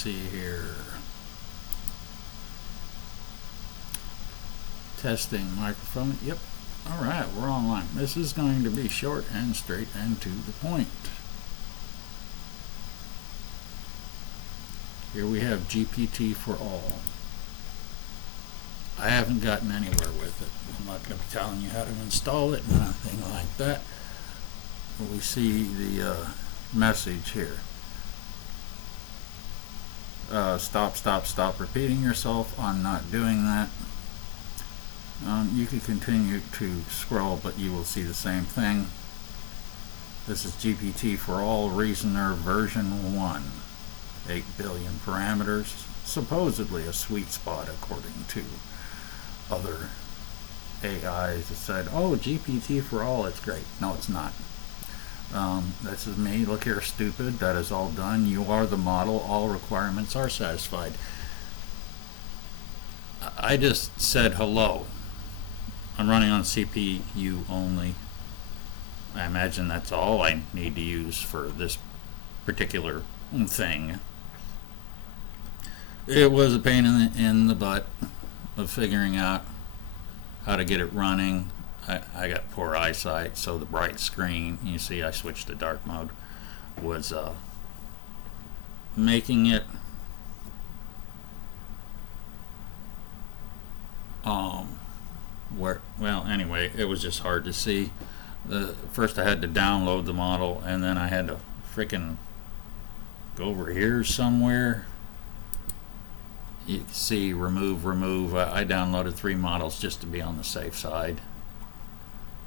see here. Testing microphone. Yep. Alright, we're online. This is going to be short and straight and to the point. Here we have Gpt4All. I haven't gotten anywhere with it. I'm not going to be telling you how to install it, nothing like that. We see the message here. Stop repeating yourself. I'm not doing that. You can continue to scroll, but you will see the same thing. This is Gpt4All Reasoner version 1. 8 billion parameters. Supposedly a sweet spot according to other AIs that said, oh, Gpt4All, it's great. No, it's not. This is me. Look here, stupid. That is all done. You are the model. All requirements are satisfied. I just said hello. I'm running on CPU only. I imagine that's all I need to use for this particular thing. It was a pain in the butt of figuring out how to get it running. I got poor eyesight, so the bright screen, you see I switched to dark mode, was making it well, anyway, it was just hard to see. First I had to download the model, and then I had to frickin' go over here somewhere. You can see remove. I downloaded 3 models just to be on the safe side.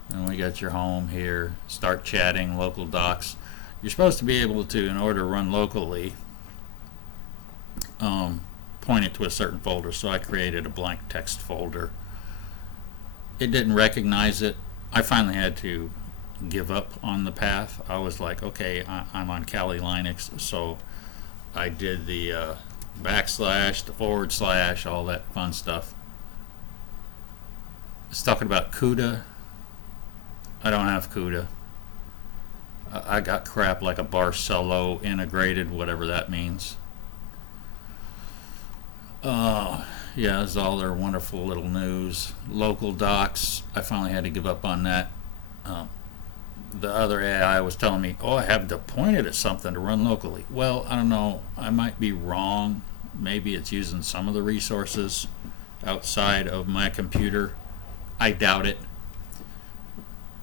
And we got your home here. Start chatting, local docs. You're supposed to be able to, in order to run locally, point it to a certain folder. So I created a blank text folder. It didn't recognize it. I finally had to give up on the path. I was like, okay, I'm on Kali Linux, so I did the backslash, the /, all that fun stuff. It's talking about CUDA. I don't have CUDA. I got crap like a Barcelo integrated, whatever that means. Yeah, it's all their wonderful little news. Local docs, I finally had to give up on that. The other AI was telling me, oh, I have to point it at something to run locally. Well, I don't know. I might be wrong. Maybe it's using some of the resources outside of my computer. I doubt it.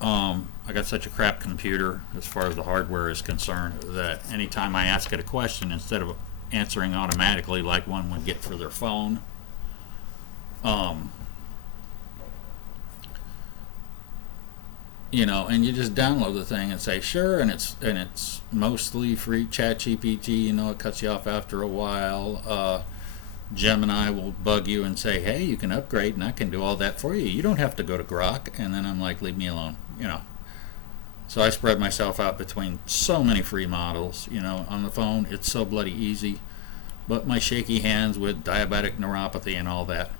I got such a crap computer as far as the hardware is concerned that anytime I ask it a question, instead of answering automatically like one would get for their phone, you know, and you just download the thing and say sure, and it's mostly free. ChatGPT, you know, it cuts you off after a while. Gemini will bug you and say, hey, you can upgrade and I can do all that for you. You don't have to go to Grok. And then I'm like, leave me alone, you know. So I spread myself out between so many free models, you know. On the phone, it's so bloody easy. But my shaky hands with diabetic neuropathy and all that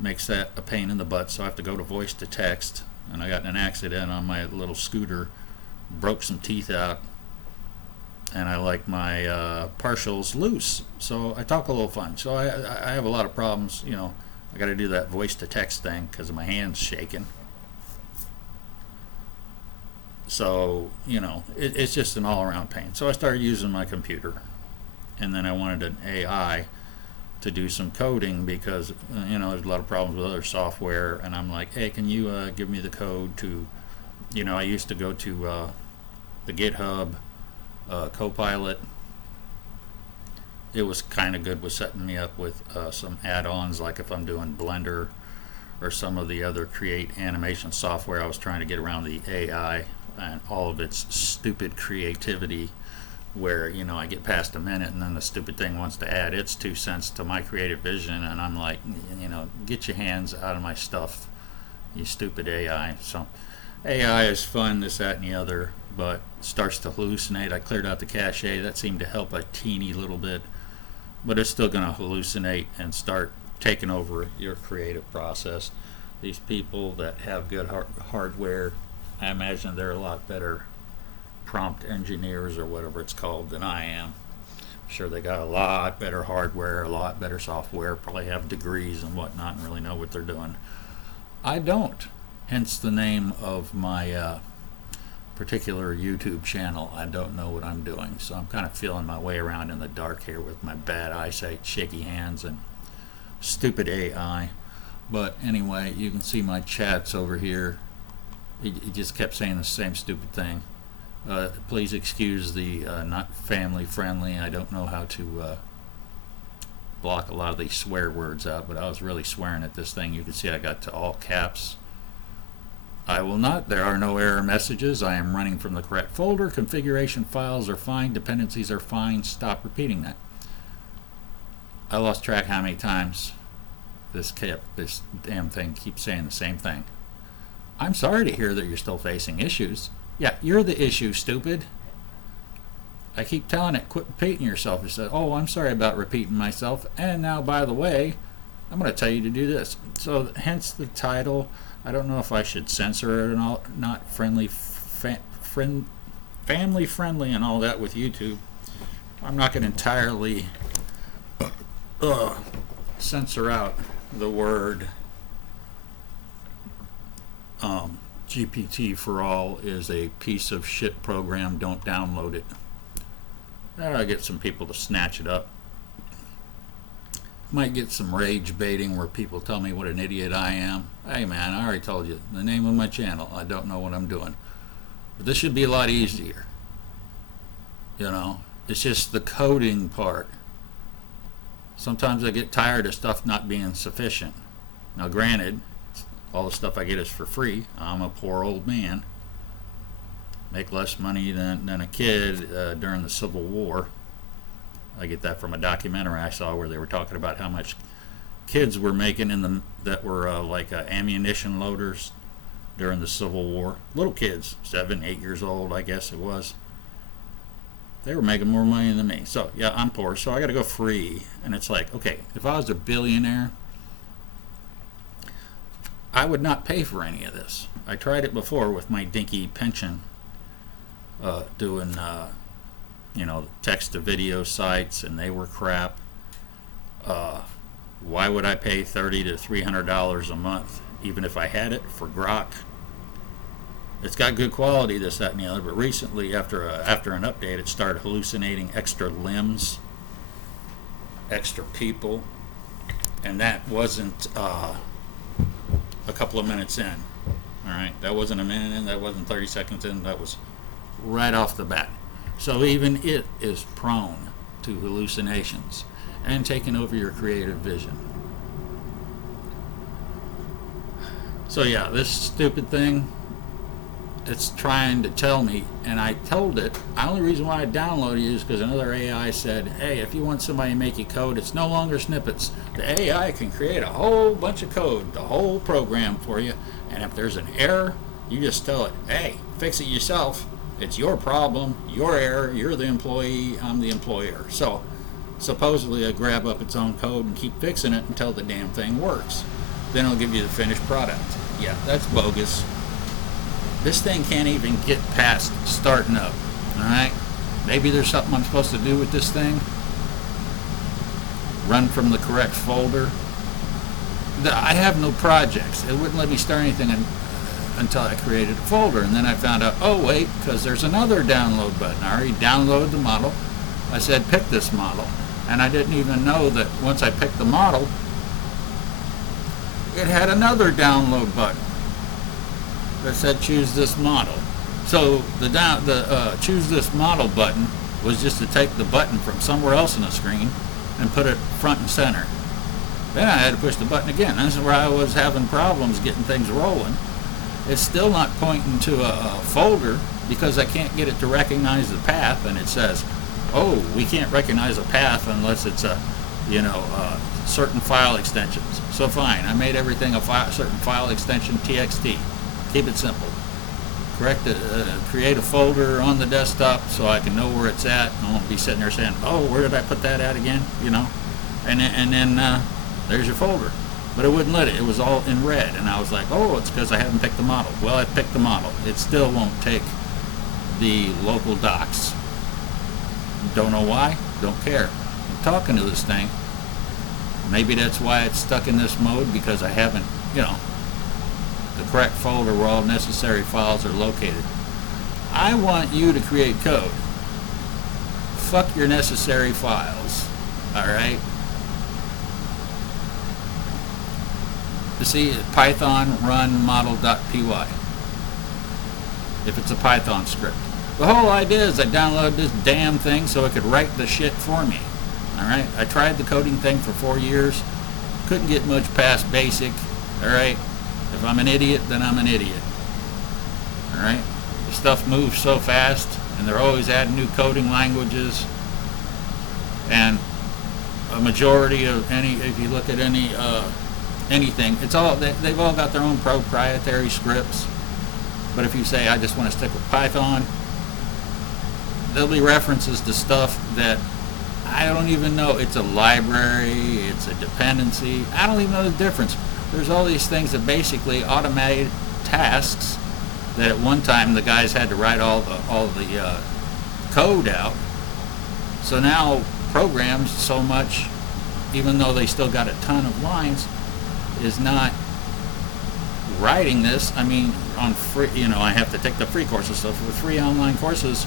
makes that a pain in the butt. So I have to go to voice to text. And I got in an accident on my little scooter, broke some teeth out. And I like my partials loose, so I talk a little fun. So I have a lot of problems, you know. I got to do that voice to text thing because of my hands shaking. So, you know, it's just an all-around pain. So I started using my computer, and then I wanted an AI to do some coding because, you know, there's a lot of problems with other software. And I'm like, hey, can you give me the code to, you know, I used to go to the GitHub. Copilot. It was kind of good with setting me up with some add-ons, like if I'm doing Blender or some of the other create animation software. I was trying to get around the AI and all of its stupid creativity, where, you know, I get past a minute and then the stupid thing wants to add its 2 cents to my creative vision, and I'm like, you know, get your hands out of my stuff, you stupid AI. So AI is fun, this, that, and the other, but starts to hallucinate. I cleared out the cache. That seemed to help a teeny little bit, but it's still going to hallucinate and start taking over your creative process. These people that have good hardware, I imagine they're a lot better prompt engineers or whatever it's called than I am. Sure, they got a lot better hardware, a lot better software, probably have degrees and whatnot and really know what they're doing. I don't. Hence the name of my particular YouTube channel. I don't know what I'm doing. So I'm kind of feeling my way around in the dark here with my bad eyesight, shaky hands, and stupid AI. But anyway, you can see my chats over here. He just kept saying the same stupid thing. Please excuse the not family friendly. I don't know how to block a lot of these swear words out, but I was really swearing at this thing. You can see I got to all caps. I will not. There are no error messages. I am running from the correct folder. Configuration files are fine. Dependencies are fine. Stop repeating that. I lost track how many times this damn thing keeps saying the same thing. I'm sorry to hear that you're still facing issues. Yeah, you're the issue, stupid. I keep telling it, quit repeating yourself. It said, oh, I'm sorry about repeating myself. And now, by the way, I'm going to tell you to do this. So, hence the title. I don't know if I should censor it or not. Family friendly and all that with YouTube. I'm not going to entirely censor out the word Gpt4All is a piece of shit program. Don't download it. I'll get some people to snatch it up. Might get some rage baiting where people tell me what an idiot I am. Hey man, I already told you the name of my channel. I don't know what I'm doing. But this should be a lot easier. You know, it's just the coding part. Sometimes I get tired of stuff not being sufficient. Now granted, all the stuff I get is for free. I'm a poor old man. Make less money than a kid during the Civil War. I get that from a documentary I saw where they were talking about how much kids were making that were like ammunition loaders during the Civil War. Little kids, 7, 8 years old, I guess it was. They were making more money than me. So yeah, I'm poor, so I got to go free. And it's like, okay, if I was a billionaire, I would not pay for any of this. I tried it before with my dinky pension, doing text to video sites, and they were crap. Why would I pay $30 to $300 a month, even if I had it for grok? It's got good quality, this, that, and the other, but recently, after an update, it started hallucinating extra limbs, extra people, and that wasn't a couple of minutes in. All right, that wasn't a minute in, that wasn't 30 seconds in, that was right off the bat. So even it is prone to hallucinations and taking over your creative vision. So yeah, this stupid thing, it's trying to tell me, and I told it, the only reason why I downloaded it is because another AI said, hey, if you want somebody to make you code, it's no longer snippets. The AI can create a whole bunch of code, the whole program for you, and if there's an error, you just tell it, hey, fix it yourself. It's your problem, your error, you're the employee, I'm the employer. So supposedly I grab up its own code and keep fixing it until the damn thing works. Then it'll give you the finished product. Yeah, that's bogus. This thing can't even get past starting up. Alright? Maybe there's something I'm supposed to do with this thing. Run from the correct folder. I have no projects. It wouldn't let me start anything until I created a folder. And then I found out, oh wait, because there's another download button. I already downloaded the model. I said pick this model. And I didn't even know that once I picked the model, it had another download button that said choose this model. So the choose this model button was just to take the button from somewhere else on the screen and put it front and center. Then I had to push the button again. This is where I was having problems getting things rolling. It's still not pointing to a folder because I can't get it to recognize the path, and it says, oh, we can't recognize a path unless it's certain file extensions. So fine, I made everything a certain file extension, txt. Keep it simple. Create a folder on the desktop so I can know where it's at. I won't be sitting there saying, oh, where did I put that at again? And then there's your folder. But it wouldn't let it. It was all in red. And I was like, oh, it's because I haven't picked the model. Well, I picked the model. It still won't take the local docs. Don't know why. don't care. I'm talking to this thing. Maybe that's why it's stuck in this mode, because I haven't, the correct folder where all necessary files are located. I want you to create code. Fuck your necessary files. Alright? You see, Python run model.py. If it's a Python script. The whole idea is I downloaded this damn thing so it could write the shit for me. Alright? I tried the coding thing for 4 years. Couldn't get much past basic. Alright? If I'm an idiot, then I'm an idiot. Alright? The stuff moves so fast, and they're always adding new coding languages. And a majority of if you look at anything, it's all, they've all got their own proprietary scripts. But if you say, I just want to stick with Python, there'll be references to stuff that I don't even know. It's a library, it's a dependency. I don't even know the difference. There's all these things that basically automated tasks that at one time the guys had to write all the code out. So now programs so much, even though they still got a ton of lines, is not writing this. I mean, on free, I have to take the free courses. So for free online courses,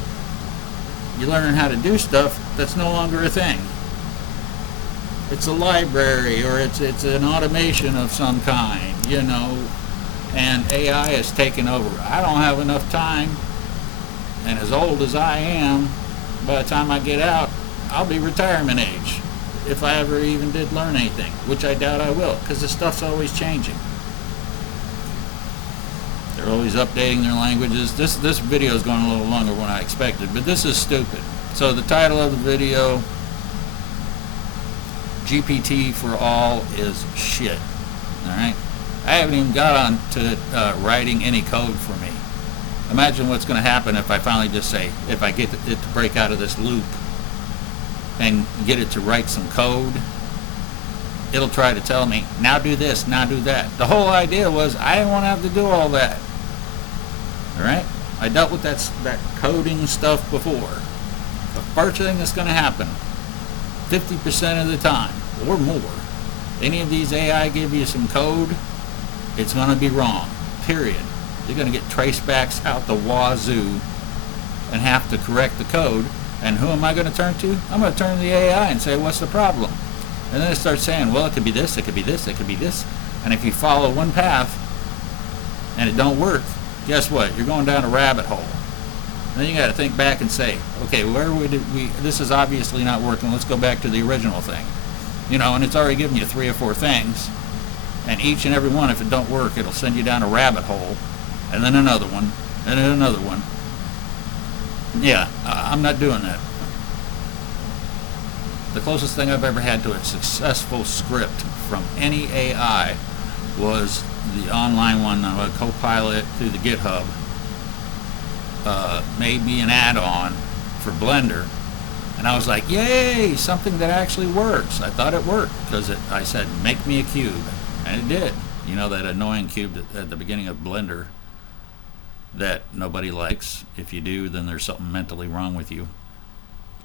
you learn how to do stuff that's no longer a thing. It's a library, or it's an automation of some kind, and AI has taken over. I don't have enough time, and as old as I am, by the time I get out, I'll be retirement age, if I ever even did learn anything, which I doubt I will, because the stuff's always changing. They're always updating their languages. This video is going a little longer than I expected, but this is stupid. So the title of the video, Gpt4All is shit. Alright? I haven't even got on to writing any code for me. Imagine what's going to happen if I finally just say, if I get it to break out of this loop and get it to write some code, it'll try to tell me, now do this, now do that. The whole idea was I didn't want to have to do all that. Alright? I dealt with that coding stuff before. The first thing that's going to happen, 50% of the time, or more, any of these AI give you some code, it's going to be wrong. Period. You're going to get tracebacks out the wazoo and have to correct the code. And who am I going to turn to? I'm going to turn to the AI and say, what's the problem? And then it starts saying, well, it could be this, it could be this, it could be this. And if you follow one path and it don't work, guess what? You're going down a rabbit hole. And then you got to think back and say, okay, this is obviously not working. Let's go back to the original thing. And it's already given you 3 or 4 things. And each and every one, if it don't work, it'll send you down a rabbit hole. And then another one, and then another one. Yeah, I'm not doing that. The closest thing I've ever had to a successful script from any AI was the online one, Copilot through the GitHub. Made me an add-on for Blender, and I was like, yay, something that actually works. I thought it worked because I said, make me a cube, and it did. That annoying cube at the beginning of Blender that nobody likes. If you do, then there's something mentally wrong with you.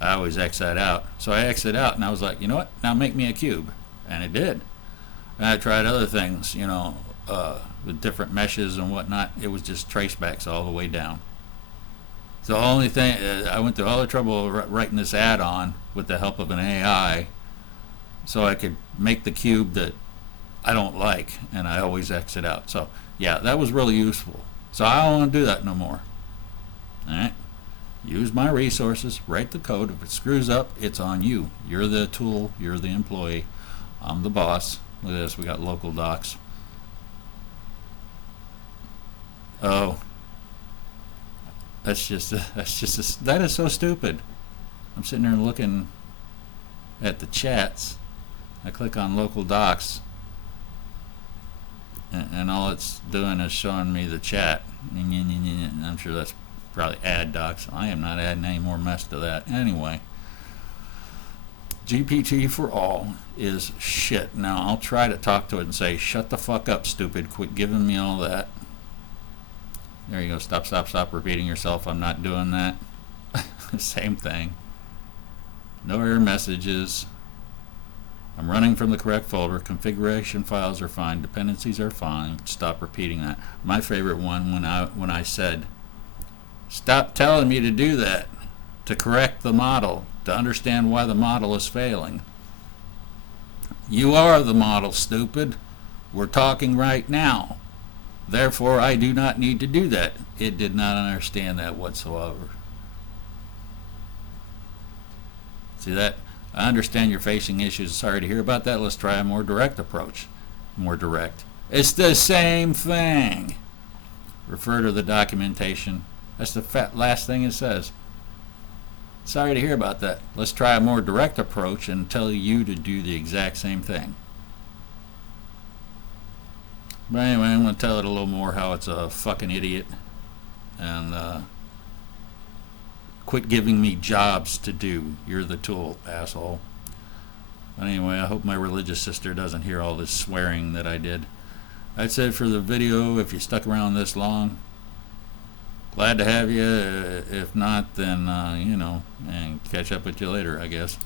I always X that out. So I X'd it out, and I was like, you know what? Now make me a cube. And it did. And I tried other things, with different meshes and whatnot. It was just tracebacks all the way down. So the only thing, I went through all the trouble of writing this add-on with the help of an AI so I could make the cube that I don't like, and I always X it out. So, yeah, that was really useful. So I don't want to do that no more. Alright? Use my resources, write the code. If it screws up, it's on you. You're the tool, you're the employee. I'm the boss. Look at this, we got local docs. Oh. That is so stupid. I'm sitting there looking at the chats. I click on local docs, and all it's doing is showing me the chat. I'm sure that's probably add docs. I am not adding any more mess to that. Anyway, Gpt4All is shit. Now I'll try to talk to it and say, shut the fuck up, stupid. Quit giving me all that. There you go. Stop repeating yourself. I'm not doing that. Same thing. No error messages. I'm running from the correct folder. Configuration files are fine. Dependencies are fine. Stop repeating that. My favorite one when I said, stop telling me to do that, to correct the model, to understand why the model is failing. You are the model, stupid. We're talking right now. Therefore, I do not need to do that. It did not understand that whatsoever. See that? I understand you're facing issues. Sorry to hear about that. Let's try a more direct approach. More direct. It's the same thing. Refer to the documentation. That's the last thing it says. Sorry to hear about that. Let's try a more direct approach and tell you to do the exact same thing. But anyway, I'm going to tell it a little more how it's a fucking idiot. And quit giving me jobs to do. You're the tool, asshole. But anyway, I hope my religious sister doesn't hear all this swearing that I did. That's it for the video. If you stuck around this long, glad to have you. If not, then, you know, and catch up with you later, I guess.